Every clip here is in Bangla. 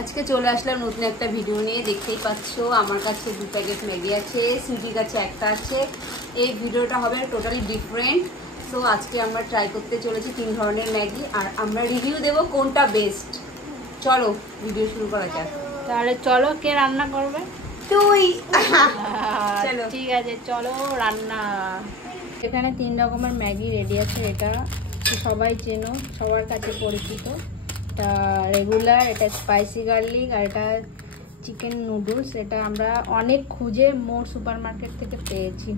আজকে চলে আসলাম নতুন একটা ভিডিও নিয়ে। দেখতেই পাচ্ছ আমার কাছে 2 প্যাকেট ম্যাগি আছে, সুজির কাছে একটা আছে। এই ভিডিওটা হবে টোটালি ডিফারেন্ট। সো আজকে আমরা ট্রাই করতে চলেছি 3 ধরনের ম্যাগি, আর আমরা রিভিউ দেব কোনটা বেস্ট। চলো ভিডিও শুরু করা যাক। তাহলে চলো, কে রান্না করবে? তুই। চলো ঠিক আছে, চলো রান্না। এখানে 3 রকমের ম্যাগি রেডি আছে। এটা সবাই চেনো, সবার কাছে পরিচিত। এটা রেগুলার, এটা স্পাইসি গার্লিক, আর এটা চিকেন নুডলস। এটা আমরা অনেক খুঁজে মোর সুপার মার্কেট থেকে পেয়েছি।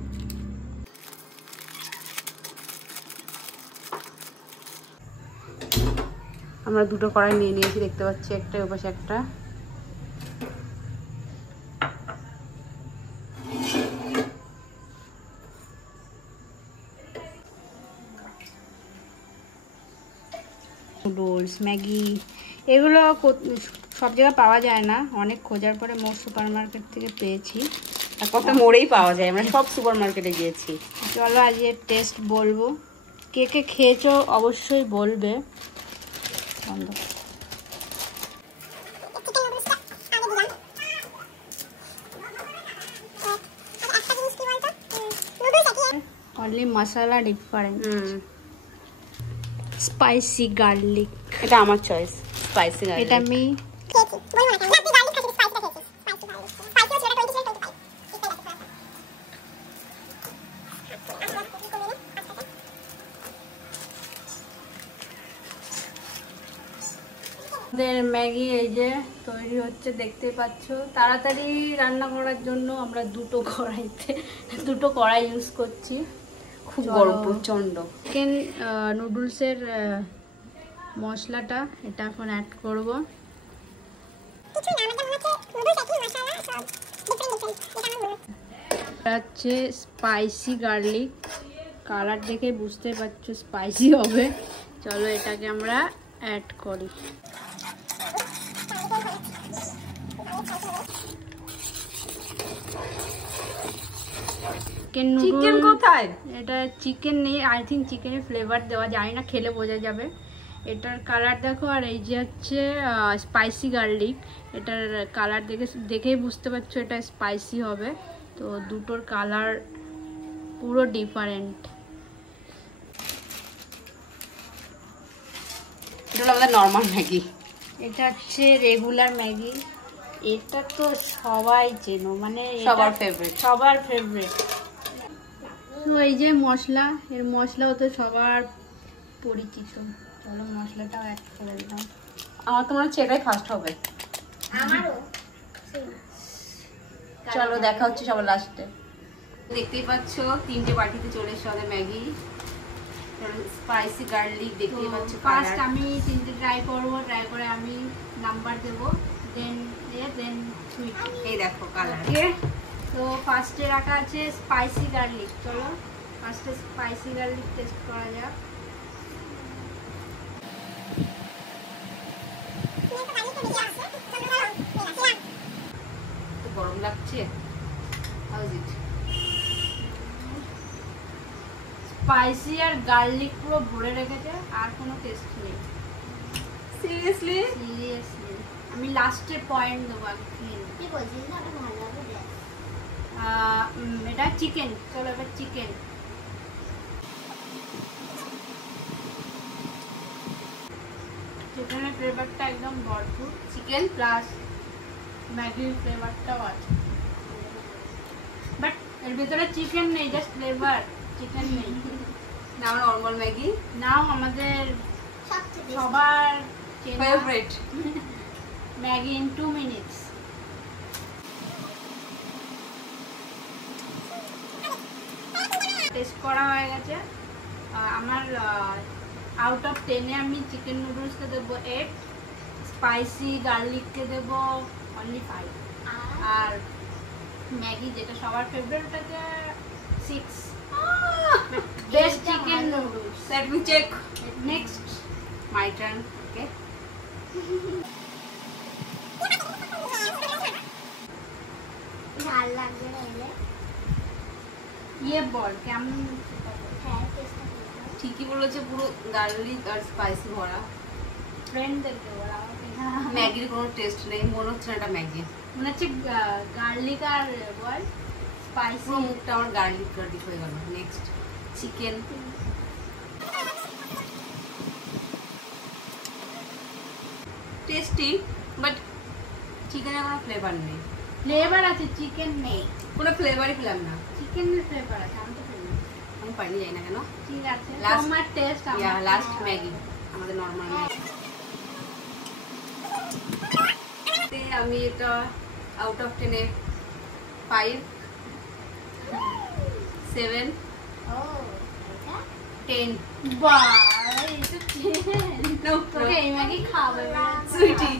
আমরা দুটো কড়াই নিয়ে নিয়েছি, দেখতে পাচ্ছি, একটা ওই পাশে একটা। নুডলস, ম্যাগি এগুলো সব জায়গায় পাওয়া যায় না, অনেক খোঁজার পরে মোর সুপার মার্কেট থেকে পেয়েছি। আর কত মোড়েই পাওয়া যায়, আমরা সব সুপার মার্কেটে গিয়েছি। চলো আজকে টেস্ট বলবো। কে কে খেয়েছো অবশ্যই বলবে। অনলি মশলা ডিফারেন্ট। স্পাইসি গার্লিক, এটা আমার চয়েস, স্পাইসি গার্লিক। এটা আমি ম্যাগি এই যে তৈরি হচ্ছে, দেখতে পাচ্ছ। তাড়াতাড়ি রান্না করার জন্য আমরা দুটো কড়াই ইউজ করছি। খুব গরম প্রচন্ড। চিকেন নুডলসের মশলাটা এটা এখন অ্যাড করব। হচ্ছে স্পাইসি গার্লিক, কালার দেখে বুঝতে পারছো স্পাইসি হবে। চলো এটাকে আমরা অ্যাড করি। চিকেন কোথায়? এটা চিকেন নেই, আই থিঙ্ক চিকেনের ফ্লেভার দেওয়া যায় না, খেলে বোঝা যাবে। এটার কালার দেখো, আর এই যে হচ্ছে স্পাইসি গার্লিক, এটার কালার দেখেই বুঝতে পারছো এটা স্পাইসি হবে। তো দুটোর কালার পুরো ডিফারেন্ট। এটা হলো আমাদের নর্মাল ম্যাগি। এটা হচ্ছে রেগুলার ম্যাগি। এটা তো সবাই চেনো, মানে সবার ফেভারিট। তো এই যে মশলা, এর মশলাও তো সবার পরিচিত। চলো মশলাটাও অ্যাড করে দিলাম। আমার তো মনে হচ্ছে এটাই ফার্স্ট হবে। চলো দেখা হচ্ছে সবার লাস্টে। দেখতেই পাচ্ছ 3টে বাটিতে চলে এসেছে আমাদের ম্যাগি, স্পাইসি গার্লিক। দেখতেই পাচ্ছ ফার্স্ট আমি 3টে ট্রাই করবো, ট্রাই করে আমি নাম্বার দেবো, দেন সুইট। এই দেখো কালার। তো ফার্স্টে রাখা আছে স্পাইসি গার্লিক। চলো ফার্স্টে স্পাইসি গার্লিক টেস্ট করা যাক। গরম লাগছে। স্পাইসি আর গার্লিক পুরো ভরে রেখেছে, আর কোনো টেস্ট নেই। সিরিয়াসলি আমি লাস্টে পয়েন্ট দেবো। এটা চিকেন। চলো এবার চিকেন। চিকেনের ফ্লেভারটা একদম ভরপুর, চিকেন প্লাস ম্যাগির ফ্লেভারটাও আছে, বাট এর ভিতরে চিকেন নেই, জাস্ট ফ্লেভার, চিকেন নেই। নাও নরমাল ম্যাগি, নাও আমাদের সবার favourite Maggi in 2 minutes. Test করা হয়ে গেছে আমার। আউট অফ 10-এ আমি চিকেন নুডলসকে দেবো 8, স্পাইসি গার্লিককে দেবো অনলি 5, আর ম্যাগি যেটা সবার ফেভারিট ওটাকে 6। Best chicken noodles. Let me check. Next My turn. Okay. ঝাল লাগবে না এলে ইয়ে বল কেমন? ঠিকই বলেছে, পুরো গার্লিক আর স্পাইসি ভরা। ফ্রেন্ডদেরকে বলা, আমাকে ম্যাগির কোনো টেস্ট নেই, মনে হচ্ছে না এটা ম্যাগি। মনে হচ্ছে গার্লিক আর বল স্পাইসি। পুরো মুখটা আমার গার্লিক গার্লিক হয়ে গেল। Next chicken. টেস্টি, বাট চিকেনের কোনো ফ্লেভার নেই। ফ্লেভার আছে, চিকেন নেই। কোনো ফ্লেভারই পেলাম না। চিকেনের ফ্লেভার আছে, আমি তো পেলাম। আমি পাইনি, যাই না কেন। ঠিক আছে, Last- তোমার টেস্ট আমার লাস্ট ম্যাগি, আমাদের নর্মাল ম্যাগি। আমি এটা আউট অফ 10 এ 5, 7, 10। বাহ, এই তো চিকেন। No, তোকে এই ম্যাগি খাবে সুইটি।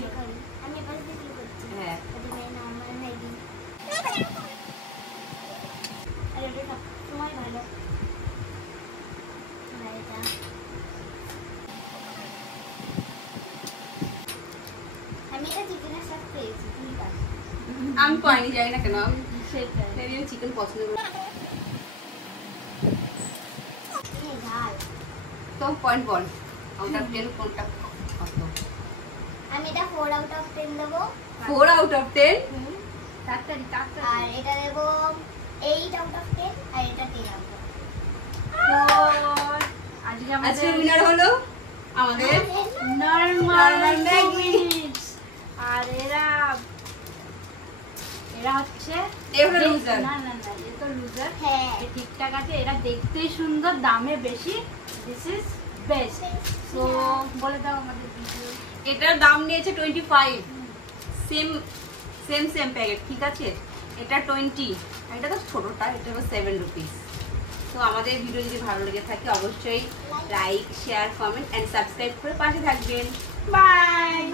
আমি এবার দিয়ে শুরু করছি। হ্যাঁ, এটা মেয়ে নরমাল ম্যাগি। আর এটা সবসময় ভালো। আর এটা আমি এটা চিকেনের সাথে পেয়েছি, ঠিক আছে। আমি পাইনি, যাই না কেন। সেটাই। আমি চিকেন পছন্দ করি। এই ঝাল। তো পয়েন্ট বল, আউট অফ 10 কোনটা কত? আমি এটা 4 আউট অফ 10 দেবো। 4 আউট অফ 10। তাড়াতাড়ি আর তাড়াতাড়ি। এটা দেবো 8 আউট অফ 10 আর এটা 10 আউট অফ তো আজকে আজকে আমাদের উইনার হলো আমাদের নরমাল Normal ম্যাগি। Maggi। আর এরা হচ্ছে এ হলো loser। না না না, এ তো লুজার। হ্যাঁ। ঠিকঠাক আছে, এরা দেখতেই সুন্দর, দামে বেশি। This is best. সো বলে দাও আমাদের ভিডিও। এটার দাম নিয়েছে 25। সেম প্যাকেট, ঠিক আছে। এটা 20, আর এটা তো ছোটটা, এটা হলো 7 রুপিস। তো আমাদের ভিডিও যদি ভালো লেগে থাকে অবশ্যই like, share, comment and subscribe করে পাশে থাকবেন। বাই।